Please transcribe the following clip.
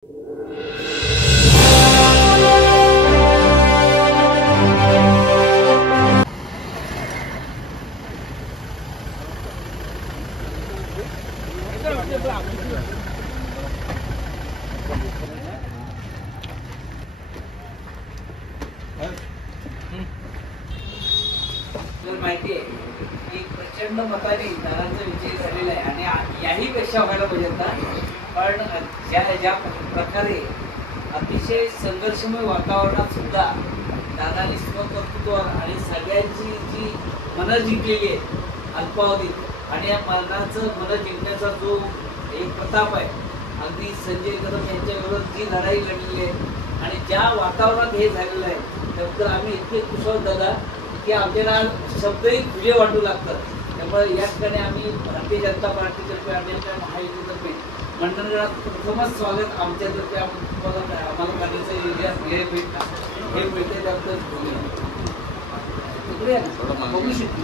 माहिती आहे की प्रचंड मताने दादांचा विजय झालेला आहे आणि याही पेक्षा व्हायला पाहिजे होता. पण ज्या प्रकारे अतिशय संघर्षमय वातावरणात सुद्धा दादांनी स्वकर्तृत्वावर आणि सगळ्यांची जी मनं जिंकलेली आहे अल्पावधीत आणि या मन जिंकण्याचा जो एक प्रताप आहे, अगदी संजय कदम यांच्या विरोधात जी लढाई लढलेली आहे आणि ज्या वातावरणात हे झालेलं आहे त्याबद्दल आम्ही इतके खुश आहोत दादा की आपल्याला शब्दही खुले वाटू लागतात. त्यामुळे या ठिकाणी आम्ही भारतीय जनता पार्टीतर्फे आणि महायुतीतर्फे मंडळात प्रथमच स्वागत आमच्यातर्फे आम्हाला करण्याचं हे मिळते. त्याबद्दल बघू शकतो.